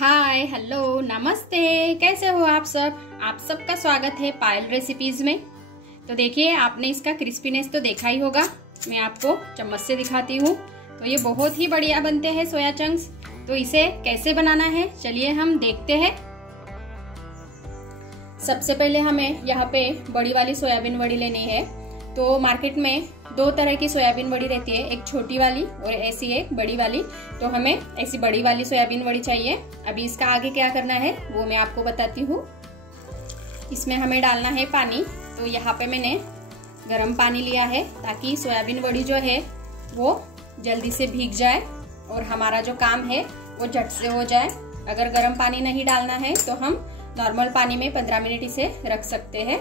Hi hello नमस्ते, कैसे हो आप सब। आप सबका स्वागत है पायल रेसिपीज में। तो देखिए, आपने इसका क्रिस्पीनेस तो देखा ही होगा। मैं आपको चम्मच से दिखाती हूँ। तो ये बहुत ही बढ़िया बनते हैं सोया चंक्स। तो इसे कैसे बनाना है चलिए हम देखते हैं। सबसे पहले हमें यहाँ पे बड़ी वाली सोयाबीन बड़ी लेनी है। तो मार्केट में दो तरह की सोयाबीन बड़ी रहती है, एक छोटी वाली और ऐसी एक बड़ी वाली। तो हमें ऐसी बड़ी वाली सोयाबीन बड़ी चाहिए। अभी इसका आगे क्या करना है वो मैं आपको बताती हूँ। इसमें हमें डालना है पानी। तो यहाँ पे मैंने गर्म पानी लिया है ताकि सोयाबीन बड़ी जो है वो जल्दी से भीग जाए और हमारा जो काम है वो झट से हो जाए। अगर गर्म पानी नहीं डालना है तो हम नॉर्मल पानी में 15 मिनट इसे रख सकते हैं।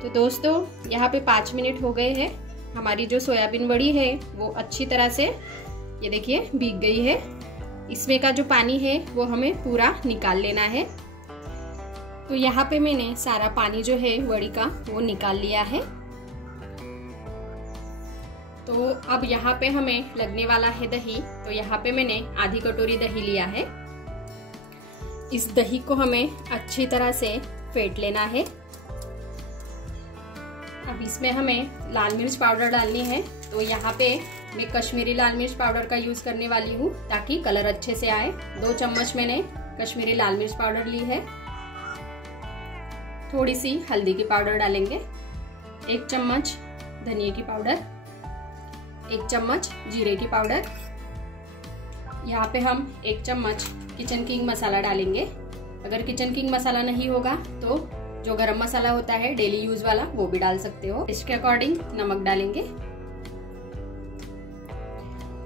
तो दोस्तों, यहाँ पे 5 मिनट हो गए हैं। हमारी जो सोयाबीन बड़ी है वो अच्छी तरह से ये देखिए भीग गई है। इसमें का जो पानी है वो हमें पूरा निकाल लेना है। तो यहाँ पे मैंने सारा पानी जो है बड़ी का वो निकाल लिया है। तो अब यहाँ पे हमें लगने वाला है दही। तो यहाँ पे मैंने आधी कटोरी दही लिया है। इस दही को हमें अच्छी तरह से फेंट लेना है। अब इसमें हमें लाल मिर्च पाउडर डालनी है। तो यहाँ पे मैं कश्मीरी लाल मिर्च पाउडर का यूज करने वाली हूँ ताकि कलर अच्छे से आए। 2 चम्मच मैंने कश्मीरी लाल मिर्च पाउडर ली है। थोड़ी सी हल्दी की पाउडर डालेंगे, 1 चम्मच धनिया की पाउडर, 1 चम्मच जीरे की पाउडर। यहाँ पे हम 1 चम्मच किचन किंग मसाला डालेंगे। अगर किचन किंग मसाला नहीं होगा तो जो गरम मसाला होता है डेली यूज वाला वो भी डाल सकते हो। इसके अकॉर्डिंग नमक डालेंगे।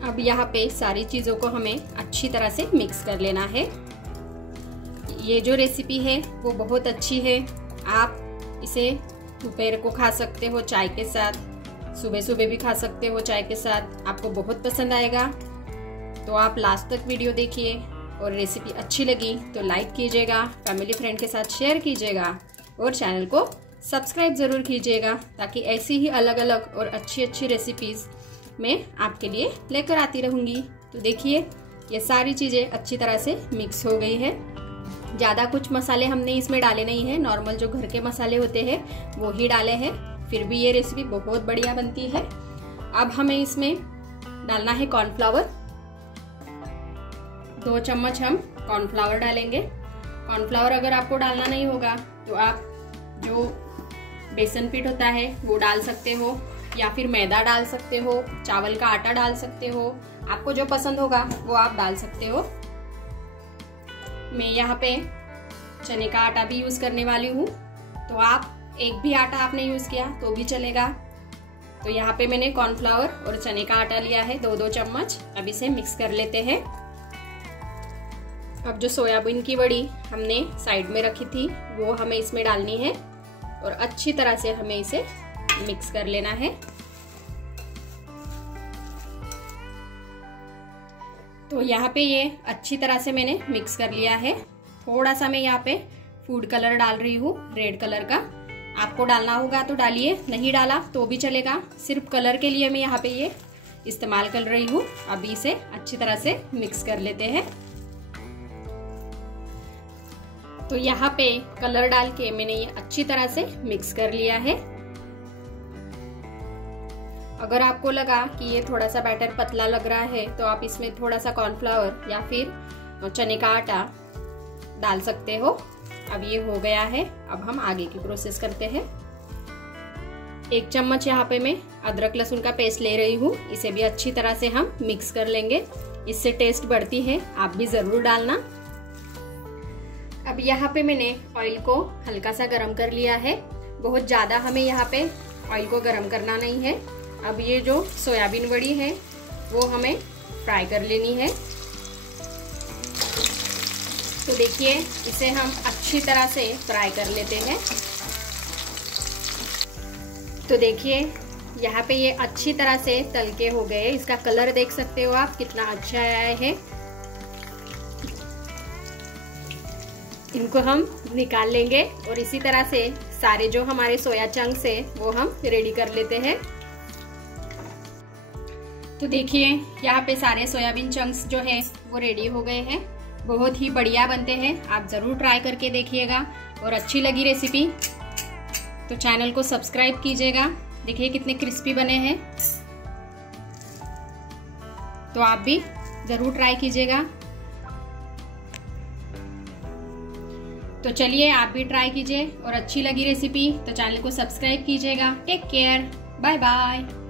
अब यहाँ पे सारी चीजों को हमें अच्छी तरह से मिक्स कर लेना है। ये जो रेसिपी है वो बहुत अच्छी है। आप इसे दोपहर को खा सकते हो चाय के साथ, सुबह सुबह भी खा सकते हो चाय के साथ। आपको बहुत पसंद आएगा। तो आप लास्ट तक वीडियो देखिए और रेसिपी अच्छी लगी तो लाइक कीजिएगा, फैमिली फ्रेंड के साथ शेयर कीजिएगा और चैनल को सब्सक्राइब ज़रूर कीजिएगा ताकि ऐसी ही अलग अलग और अच्छी अच्छी रेसिपीज़ मैं आपके लिए लेकर आती रहूँगी। तो देखिए, ये सारी चीज़ें अच्छी तरह से मिक्स हो गई है। ज़्यादा कुछ मसाले हमने इसमें डाले नहीं हैं, नॉर्मल जो घर के मसाले होते हैं वो ही डाले हैं। फिर भी ये रेसिपी बहुत बढ़िया बनती है। अब हमें इसमें डालना है कॉर्नफ्लावर। 2 चम्मच हम कॉर्नफ्लावर डालेंगे। कॉर्नफ्लावर अगर आपको डालना नहीं होगा तो आप जो बेसन पीठ होता है वो डाल सकते हो या फिर मैदा डाल सकते हो, चावल का आटा डाल सकते हो। आपको जो पसंद होगा वो आप डाल सकते हो। मैं यहाँ पे चने का आटा भी यूज करने वाली हूँ। तो आप एक भी आटा आपने यूज किया तो भी चलेगा। तो यहाँ पे मैंने कॉर्नफ्लावर और चने का आटा लिया है 2-2 चम्मच। अब इसे मिक्स कर लेते हैं। अब जो सोयाबीन की बड़ी हमने साइड में रखी थी वो हमें इसमें डालनी है और अच्छी तरह से हमें इसे मिक्स कर लेना है। तो यहाँ पे ये अच्छी तरह से मैंने मिक्स कर लिया है। थोड़ा सा मैं यहाँ पे फूड कलर डाल रही हूँ, रेड कलर का। आपको डालना होगा तो डालिए, नहीं डाला तो भी चलेगा। सिर्फ कलर के लिए मैं यहाँ पे ये इस्तेमाल कर रही हूँ। अभी इसे अच्छी तरह से मिक्स कर लेते हैं। तो यहाँ पे कलर डाल के मैंने ये अच्छी तरह से मिक्स कर लिया है। अगर आपको लगा कि ये थोड़ा सा बैटर पतला लग रहा है तो आप इसमें थोड़ा सा कॉर्नफ्लावर या फिर चने का आटा डाल सकते हो। अब ये हो गया है। अब हम आगे की प्रोसेस करते हैं। 1 चम्मच यहाँ पे मैं अदरक लहसुन का पेस्ट ले रही हूँ। इसे भी अच्छी तरह से हम मिक्स कर लेंगे। इससे टेस्ट बढ़ती है, आप भी जरूर डालना। अब यहाँ पे मैंने ऑयल को हल्का सा गरम कर लिया है। बहुत ज़्यादा हमें यहाँ पे ऑयल को गरम करना नहीं है। अब ये जो सोयाबीन बड़ी है वो हमें फ्राई कर लेनी है। तो देखिए, इसे हम अच्छी तरह से फ्राई कर लेते हैं। तो देखिए, यहाँ पे ये अच्छी तरह से तल के हो गए। इसका कलर देख सकते हो आप कितना अच्छा आया है। इनको हम निकाल लेंगे और इसी तरह से सारे जो हमारे सोया चंक्स है वो हम रेडी कर लेते हैं। तो देखिए, यहाँ पे सारे सोयाबीन चंक्स जो है वो रेडी हो गए हैं। बहुत ही बढ़िया बनते हैं। आप ज़रूर ट्राई करके देखिएगा। और अच्छी लगी रेसिपी तो चैनल को सब्सक्राइब कीजिएगा। देखिए कितने क्रिस्पी बने हैं। तो आप भी ज़रूर ट्राई कीजिएगा। तो चलिए आप भी ट्राई कीजिए। और अच्छी लगी रेसिपी तो चैनल को सब्सक्राइब कीजिएगा। Take care, bye bye.